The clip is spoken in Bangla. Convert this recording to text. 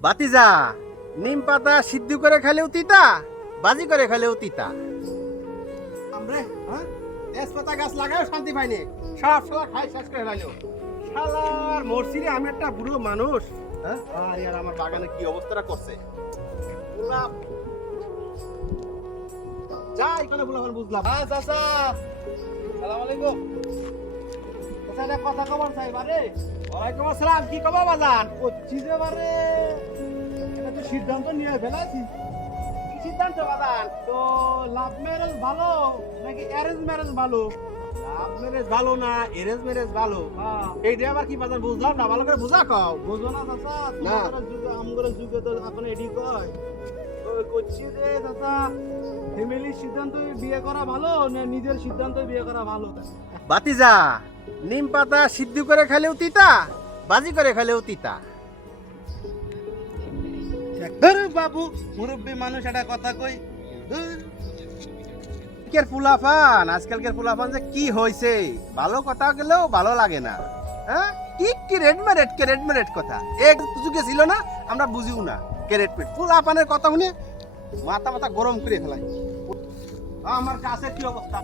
বাতিজা, নিম পাতা সিদ্ধ করে খেলেও তিতা, বাজি করে খেলেও তিতা। আমরা হ্যাঁ? তেজপাতা গাছ লাগাও শান্তি পাইনি। সব সব খাই শেষ করে ফেলো শালার মরসিরে আমি একটা বুড়ো মানুষ হ্যাঁ? আর আমার বাগানে কি অবস্থাটা করছে? গোলাপ। কোনো গোলাপ আমি বুঝলাম। হ্যাঁ সালাম আলাইকুম। চাচা এটা কথা খবর চাই বারে ওয়ালাইকুম আসসালাম কি খবর বাজান? করছি যে বারে। এটা তো সিদ্ধান্ত নিয়ে ফেলাছি। সিদ্ধান্ত বাজান? তো লাভ ম্যারেজ ভালো নাকি অ্যারেঞ্জ ম্যারেজ ভালো? লাভ ম্যারেজ ভালো না অ্যারেঞ্জ ম্যারেজ ভালো? এইটা আবার কি বাজান বুঝলাম না ভালো করে বুঝা কও। বুঝো না চাচা না। তোমাদের যুগে তো এখন এডি কয়। করছি যে চাচা ফ্যামিলির সিদ্ধান্ত বিয়ে করা ভালো না নিজের সিদ্ধান্ত বিয়ে করা ভালো? বাতিজা নিম পাতা সিদ্ধ করে খেলেও তিতা বাজি করে খেলেও তিতা। বাবু মুরব্বী মানুষ একটা কথা কই। আজকের ফুলাফান আজকালকের ফুলাফান যে কি হয়েছে ভালো কথা গেলেও ভালো লাগে না। হ্যাঁ? কি কি রেড মেরেট কে রেডমেরেট কথা? এক যুগে ছিল না আমরা বুঝিও না কে রেড ফুলাফানের কথা শুনে মাথা মাথা গরম করে ফেলাই। আমার কাছে কি অবস্থা?